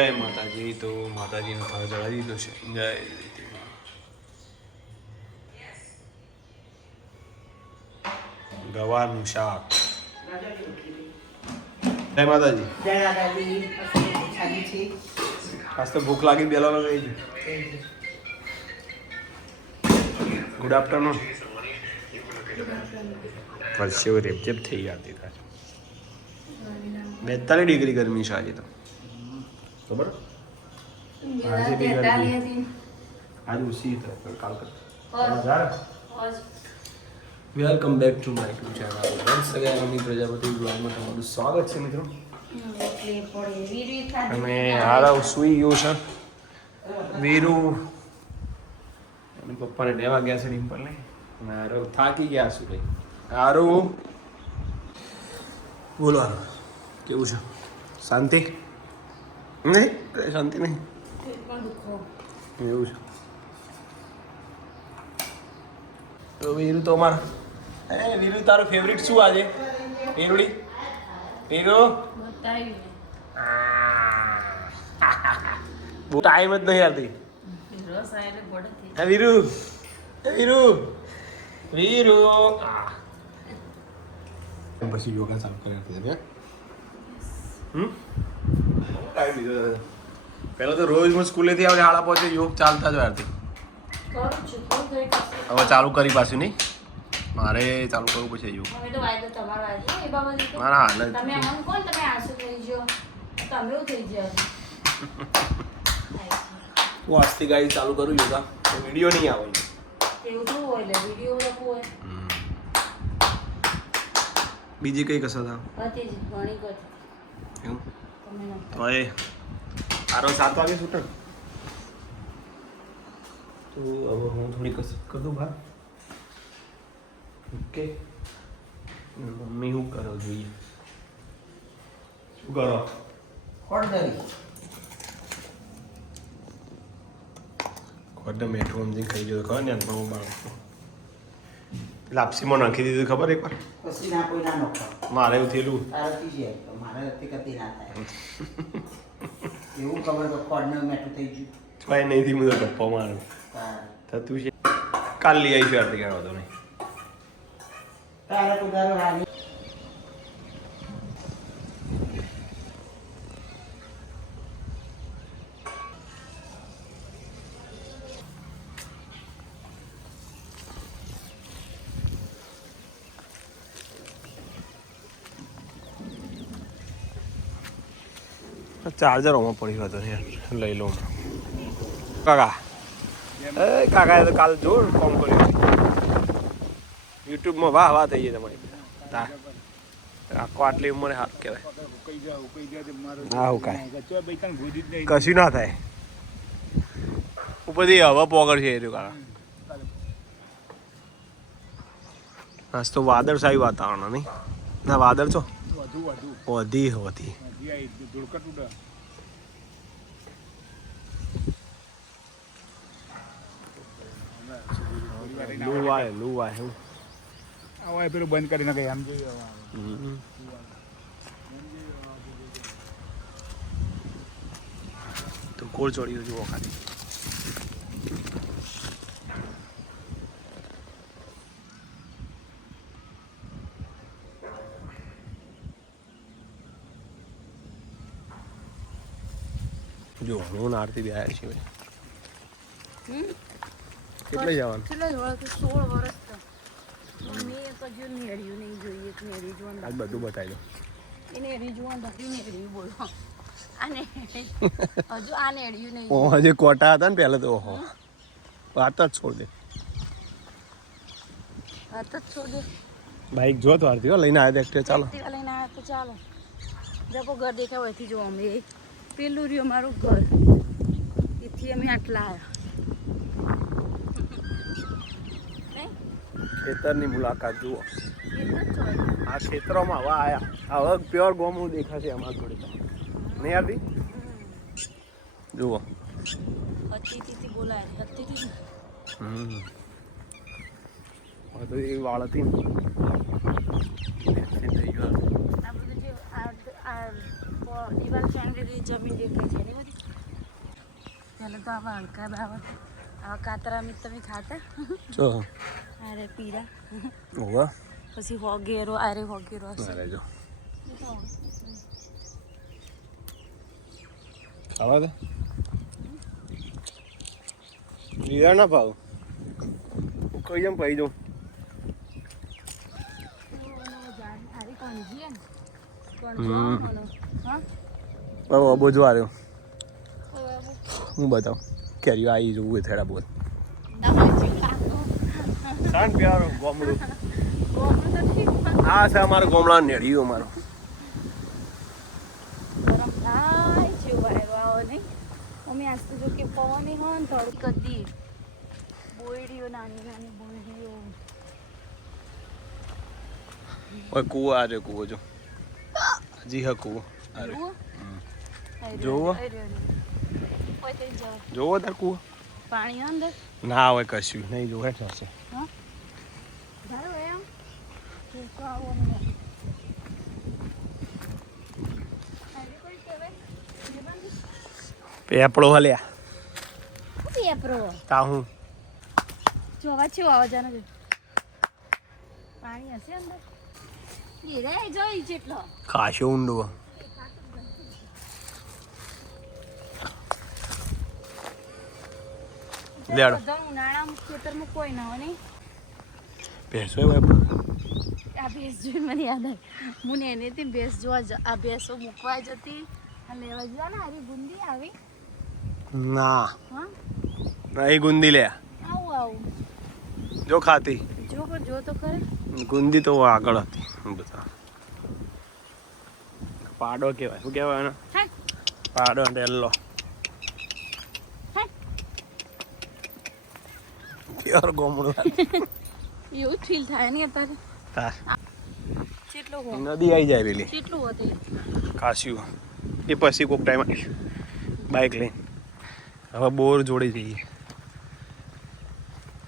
જય માતાજી. તો માતાજીનો થાળ ચડાવી દીધો છે. જય ગવાનું શાક. જય માતાજી. આજ તો ભૂખ લાગી બેલા ગઈ છે. Good afternoon. પરસેવો રેપઝેપ થઈ જતી થાય. 42 ડિગ્રી ગરમી છે આજે તો. ખબર આજે બી ગરમી आज उसी तरह काल कर welcome back to my YouTube channel once again Amit Prajapati blog में તમારું સ્વાગત છે મિત્રો. અમે હારા સુઈ ગયો છે વીરુ અને પપ્પાને લેવા ગયા છે ડિમ્પલ ને અને હારો થાકી ગયા છું ભાઈ. હારો બોલો કેવું છે? શાંતિ નહીં? શાંતિ નહીં એવું છે તો વીરુ તો અમારા વીરુ તારો ફેવરિટ શું આજે? વીરુડી વીરુ બહુ ટાઈમ જ નહીં આવતી. વીરુ વીરુ વીરુ પછી યોગા ચાલુ કરી આપી. ટાઈમ લીધો પહેલાં તો રોજ હું સ્કૂલેથી આવે 5:30 યોગ ચાલતા જ હતી. હવે ચાલુ કરી પાછું નહીં મારે ચાલુ કરવું પછી યોગ. મારા હાલ હું આજથી ગાડી ચાલુ કરું યોગા વિડીયો નહીં આવે. બીજી કઈ કસર થાય તો એ આરો 7 વાગે છૂટે તો હવે હું થોડી કસરત કરું દઉં બહાર. ઓકે મમ્મી શું કરો જોઈએ? શું કરો? ખોટે મેઠું સમજી ખાઈ ગયો ખબર ને પણ હું બાળકો લાપસીમાં નાખી દીધું ખબર એકવાર પછી ના કોઈ ના નોખા મારે એવું થયેલું મારે નથી કતી ના થાય એવું ખબર તો ખોડને મેઠું થઈ ગયું ભાઈ નહીં થી બધો ગપ્પા મારું થતું છે. કાલ લઈ આવીશું આરતી કહેવા તો નહીં તારે ઉધારો હારી ચાર્જર ઓમાં પડ્યું હતું લઈ લઉં કાકા. એ કાકાએ તો કાલ જોર કોમ કર્યું યુટ્યુબમાં વાહ વાહ થઈ ગઈ તમારી. આખો આટલી ઉંમરે હાથ કહેવાય. હા હું કાંઈ કશું ના થાય ઉપરથી હવા પોગળ છે એ કાકા. આજ તો વાદળછાયું વાતાવરણ નહીં ના વાદળ છો વધી વધી લુવાય હું આવા પેલું બંધ કરી નાખે આમ જોઈએ તો કોળ ચોળ્યું જુઓ ખાલી. જો હું આરતી બે આવ્યા છીએ. કેટલે જવાનું? 16 વર્ષ મેં તો જો નેડ્યું નહીં જોઈએ નેડી જોવાનું આજ બધું બતાવી દો. એને નેડી જોવાનું ધક્યું નેડ્યું બોલો આને હજુ આ નેડ્યું નહીં. ઓહ હજી કોટા હતા ને પહેલાં તો ઓહો વાત જ છોડ દે. વાત જ છોડ દે. બાઈક જો તો આરતી લઈને આવ્યા એક્ટિવા ચાલો લઈને આવ્યા તો ચાલો જપો ઘર દેખાવ અહીંથી જો અમે પેલું રહ્યું મારું ઘર એથી અમે આટલા આવ્યા. ખેતરની મુલાકાત જુઓ. આ ક્ષેત્રોમાં હવા આવ્યા હવે પ્યોર ગોમું દેખાશે અમારા જોડે નહીં આવતી. જુઓ અતિથિથી બોલાય અતિથિ તો એ વાળ હતી ને થઈ ગયો. આ બધું જે આ દિવાલ ચાંદડી જમીન દેખાય છે એની બધી તો આવા હલકા આવા કાતરા મીઠ તમે ખાતા જો અરે પીરા ઓવા પછી વગેરો અરે વગેરો મારે જો ખાવા દે લીધા ના ભાવ કઈ જેમ પૈ દઉં બોજો આવ્યો હું બતાવ કેરીઓ આવી જવું થોડા બોલ શાંત પ્યારો ગોમડું આ છે અમારો ગોમડા નેડિયો અમારો અમે આજ તો જો કે પવન હોય ને થોડી કદી બોયડીઓ નાની નાની બોયડીઓ ઓય કૂવો આ રે કૂવો જો હજી હા કૂવો અરે જોવો જોવો તાર કૂવો પાણી અંદર ના હોય કશું નહીં જોવે થશે હા ધારો એમ આવો પેપડો હલ્યા પેપરો તા હું જોવા છે આવાજાનો જો પાણી હશે અંદર એ રે જોઈ જેટલો ખાશો ઊંડો લેડો ઉનાળામાં ખેતરમાં કોઈ ના હોય નહીં ભેંસો હોય આ ભેંસ જોઈ મને યાદ આવી હું એને થી ભેંસ જોવા આ ભેંસો મૂકવા જતી આ લેવા જવા ને હારી ગુંદી આવી ના હા નહીં ગુંદી લે આવું આવું જો ખાતી જો તો ખરે ગુંદી તો આગળ હતી બધા પાડો કહેવાય શું કહેવાય ને હા પાડો ડેલ્લો પ્યોર ગોમડું એવું ફીલ થાય નહીં અત્યારે હા કેટલું હો નદી આવી જાય પેલી કેટલું હતું કાશ્યું એ પછી કોઈક ટાઈમ બાઇક લઈને હવે બોર જોડી જઈએ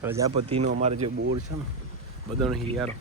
પ્રજાપતિનો અમારે જે બોર છે ને બધાનો હિયારો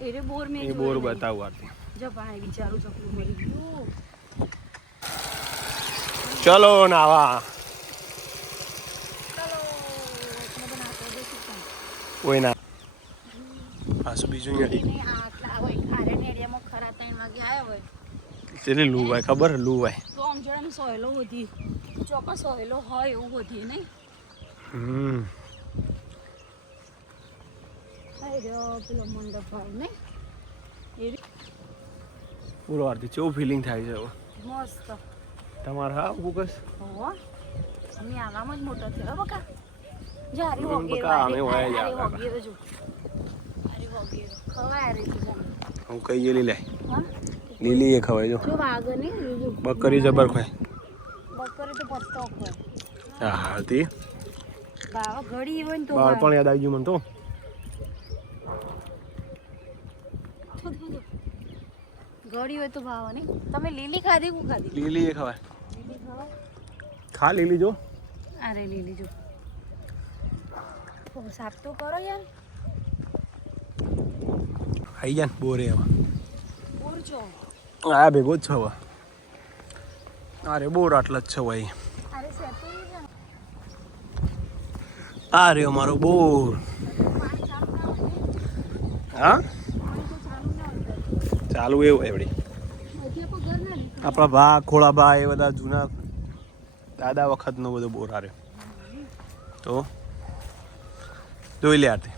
એ બોર મેં એ બોર બતાવું આરતી જો ભાઈ વિચારું ચકલું મળી ગયું ચલો નાવા કોઈ ના પાછું બીજું આટલા હોય આરે નેડિયામાં ખરા 3 વાગે આવ્યા હોય કેટલી લૂ હોય ખબર લૂ હોય તો આમ જણાને સોયલો વધી ચોક્કસ સોયલો હોય એવું વધી નહીં પેલો મંડપ ભાવ નહીં પૂરો આરતી કેવું ફિલિંગ થાય છે હવે મસ્ત તમારે હા ફોકસ હો અમે આવામાં જ મોટો થયો બકા જો હારી બકા, અમે હોય જ હારી આગળ. વગેરે જો હારી વગેરે ખવાય હારી તું હું કઈ ગયેલી લે હા લીલી એ ખવાય જો જો વાઘ નહીં લીધું બકરી જબર ખાય બકરી તો પસ્તો ખવાય હા હતી બાવા ઘડી હોય ને તો બાળપણ યાદ આવી ગયું મને તો ઘડી હોય તો ભાવ નહીં તમે લીલી ખાધી કુ ખાધી લીલી એ ખવાય લીલી ખવાય ખા લીલી જો અરે લીલી જો સાફ તો કરો યાર ખાઈ જા ને બોરે હવે બોર છો આ ભેગો જ છે હવે અરે બોર આટલા જ છે ભાઈ અરે સેતુ છે આ રે અમારો બોર પાણી ચાલુ ના હોય હા પાણી તો ચાલુ ના હોય ચાલુ એવું એવડી હજી આપણે ઘર ના લીધું આપણા ભા ખોળા ભા એ બધા જૂના દાદા વખતનો બધો બોર આર્યો તો જોઈ લે આરતી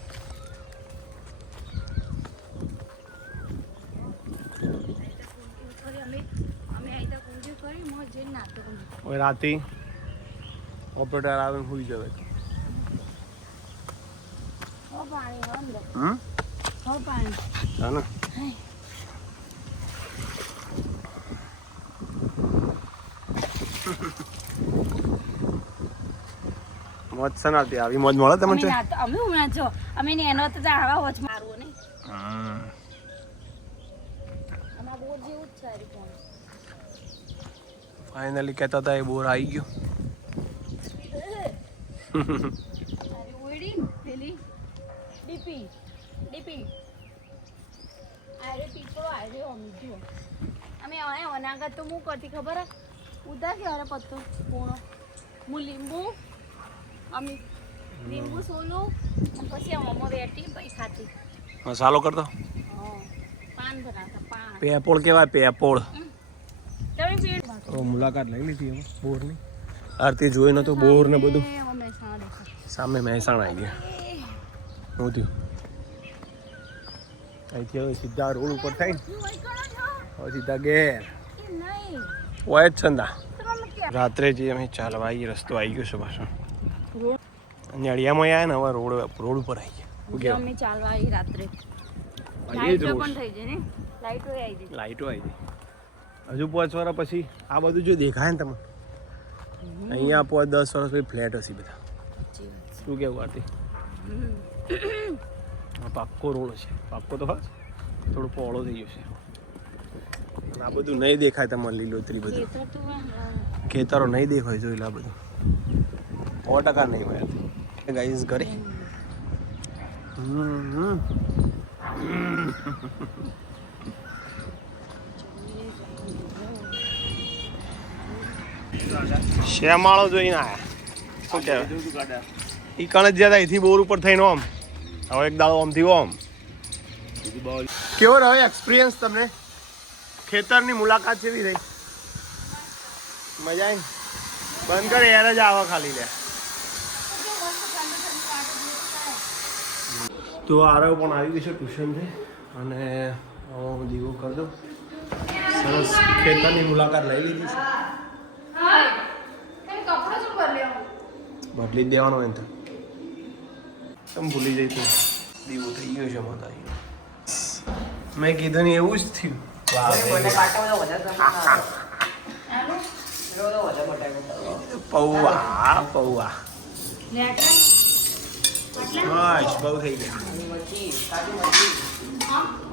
અમે અહીં તો કુંજી કરી મોજ જઈને નાખતો કુંજી ઓય રાતી ઓપરેટર આવે ને સુઈ જવે હો પાણી હો અંદર હમ હો પાણી હા ને હાય મોજ છે ને આરતી આવી મોજ મળે તમને અમે હમણાં જો અમે ને એનો તો આવા હોચ મારવો નહીં અમારા બોર જેવું જ છે આ રીતે ફાઇનલી કહેતા હતા એ બોર આવી ગયો અરે ઓયડી પેલી ડીપી આરે પીપળો આરે ઓમીજો અમે આયા અનાગત તો હું કરતી ખબર હે ઉધા કે અરે પત્તો પૂણો હું લીંબુ અમે લીંબુ સોલું અને પછી આમાં વેટી પછી ખાતી મસાલો કરતો પાન ભરાતા પાન પેપોળ કહેવાય પેપોળ. તમે પીણ મુલાકાત લઈ લીધી એમાં બોરની. આરતી જોઈ નતો બોર ને બધું. સામે મહેસાણા આવી ગયા. શું થયું? અહીંથી હવે સીધા રોડ ઉપર થઈને હવે સીધા ઘેર હોય જ છંદા. રાત્રે જે અમે ચાલવા આવીએ રસ્તો આવી ગયો છે પાછો. નડિયામાં આવ્યા ને હવે રોડ ઉપર આવી ગયા. અમે ચાલવા આવી રાત્રે લાઈટો પણ થઈ જાય ને લાઈટો આવી ગઈ. લાઈટો આવી ગઈ. હજુ 5 વર્ષ પછી આ બધું જો દેખાય ને તમને અહીંયા 5-10 વર્ષ પછી ફ્લેટ હશે બધા. શું કેવું આરતી? પાક્કો રોડ છે. પાક્કો તો હા થોડો પહોળો થઈ ગયો છે. આ બધું નહીં દેખાય તમને લીલોતરી બધું. ખેતરો નહીં દેખાય જોઈ લે બધું 100% નહીં હોય ગાઈઝ ઘરે. શ્યામાળો જોઈને આયા. શું કહેવાય ઈ કણ જ જ્યાં અહીંથી બોર ઉપર થઈને ઓમ હવે એક દાડો આમથી ઓમ. કેવો રહ્યો એક્સપિરિયન્સ તમને? ખેતરની મુલાકાત કેવી રહી? મજા આવી? બંધ કરે યાર જ આવા ખાલી લે. તો આરવ પણ આવી ગઈ છે ટ્યુશનથી અને હું દીવો કરી દઉં. સરસ ખેતરની મુલાકાત લઈ લીધી છે. બદલી જ દેવાનો હોય ને તો તમે ભૂલી જઈ તું દીવો થઈ ગયો છે માતાજી. મેં કીધું ને એવું જ થયું. પૌવા પૌવા બસ બહુ થઈ ગયા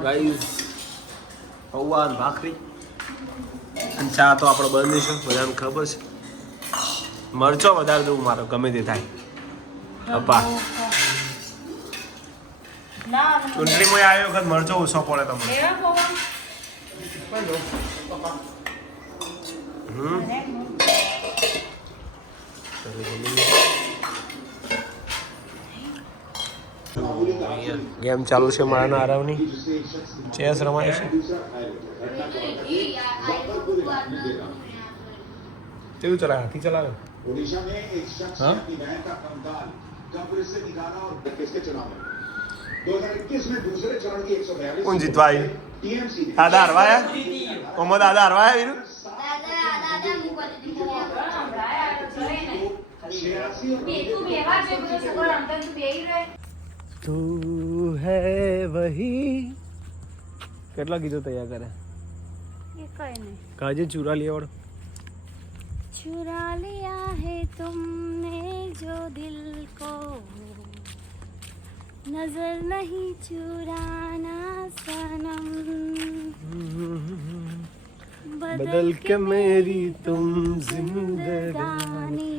ગાઈસ. પૌવા અને ભાખરી અને ચા તો આપણે બંધ છે બધાને ખબર છે. મરચો વધારે દઉં મારો ગમે તે થાય. અપા ચૂંટણીમાં આવ્યો વખત મરચો ઓછો પડે તમને. ગેમ ચાલુ છે મારાના આરવની. ચેસ રમાય છે. કેવું ચલાવે? હાથી ચલાવે? हाँ? कौन जीतवा आई? दादा हरवाया? ओमो दादा हरवाया वीरू? तू है वही. કેટલા ગીતો તૈયાર કરે? એ કઈ નહીં. કાજે ચુરા લેવડ. चुरा लिया है तुमने जो दिल को नजर नहीं चुराना सनम बदल के मेरी तुम जिंदगानी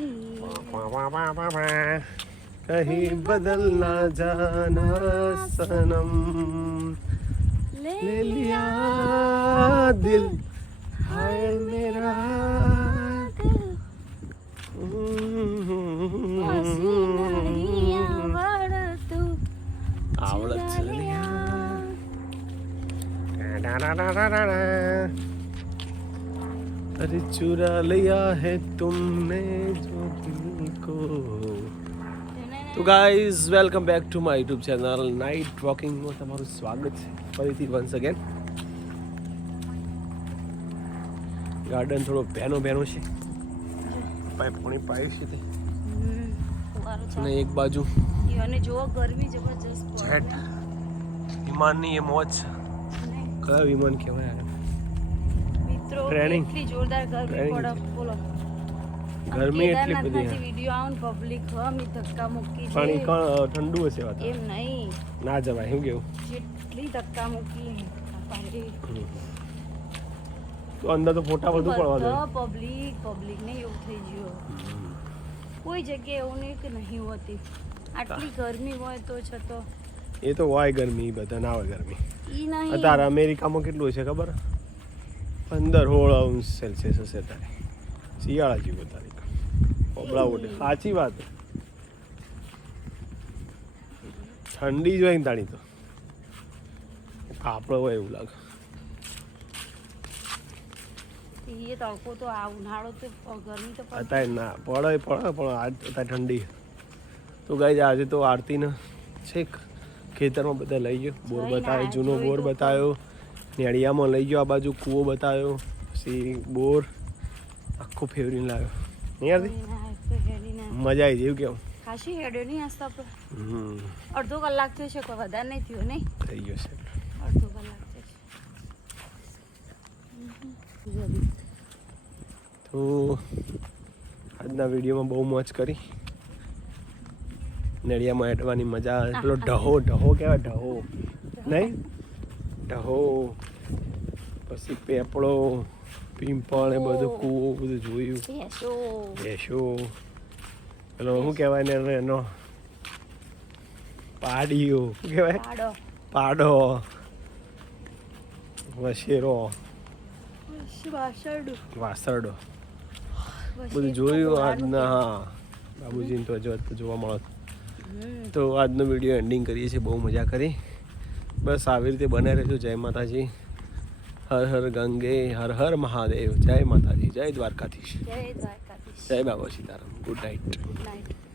कहीं बदल ना जाना सनम ले लिया दिल हाय मेरा आवड़त अरे चुरा लिया है तुमने जो दिल को. તો guys welcome back to my YouTube channel night વોકિંગમાં તમારું સ્વાગત છે ફરીથી વન્સ અગેન. ગાર્ડન થોડો ભેનો છે. પાણી પાયું છે તે અને એક બાજુ અને જો ગરમી જબરજસ્ત જેટ વિમાનની એ મોજ. કયા વિમાન કહેવાય? મિત્રો ટ્રેનિંગ. એટલી જોરદાર ગરમી પડે બોલો. ગરમી એટલી બધી. વિડિયો આઉન પબ્લિક હમી ધક્કા મૂકી છે. પાણી ઠંડુ હશે વાત. એમ નહીં ના જવાય શું કેવું? જેટલી ધક્કા મૂકી તો અંદર તો ફોટા વધુ પડવા દે. પબ્લિક ને એવું થઈ ગયું. કોઈ જગ્યાએ એવું નહીં કે નહીં હોતી. આટલી ગરમી હોય તો છતો એ તો હોય ગરમી. બધા ના હોય ગરમી. ઈ નહીં અત્યારે અમેરિકામાં કેટલું છે ખબર? 15-16 અંશ સેલ્સિયસ હશે અત્યારે. શિયાળા જેવું તારીખ. પોપડા ઉડે સાચી વાત ઠંડી જ હોય ને તાણી તો આપણે હોય એવું લાગે એ તડકો તો આ ઉનાળો તો ગરમી તો પડે અત્યારે ના પડે પણ આજ અત્યારે ઠંડી તો ગાઈ આજે તો આરતીને છેક ખેતરમાં બધા લઈ ગયો બોર બતાવ્યો જૂનો બોર બતાવ્યો નેળિયામાં લઈ ગયો આ બાજુ કૂવો બતાવ્યો પછી બોર આખું ફેવરીને લાવ્યો નહીં યાર મજા આવી જેવું કેવું ખાસી હેડ્યો નહીં આસ્તા પર હમ અડધો કલાક થયો છે કોઈ વધારે નહીં થયો નહીં થઈ ગયો છે અડધો કલાક થયો છે તો આજના વિડીયોમાં બહુ મોજ કરી નળિયામાં હેઠવાની મજા આવે પેલો ઢહો કહેવાય ઢહો નહીં ઢહો પછી પેપળો પીંપળ એ બધું કૂવો બધું જોયું ભેંસો પેલો શું કહેવાય ને એનો પાડીઓ શું કહેવાય પાડો વશેરો વાસરડો બધું જોયું આજના હા બાબુજીને તો હજુ જોવા મળે તો આજનો વિડીયો એન્ડિંગ કરીએ છીએ બહુ મજા કરી બસ આવી રીતે બને રહેજો જય માતાજી હર હર ગંગે હર હર મહાદેવ જય માતાજી જય દ્વારકાધીશ જય બાબા સીતારામ ગુડ નાઇટ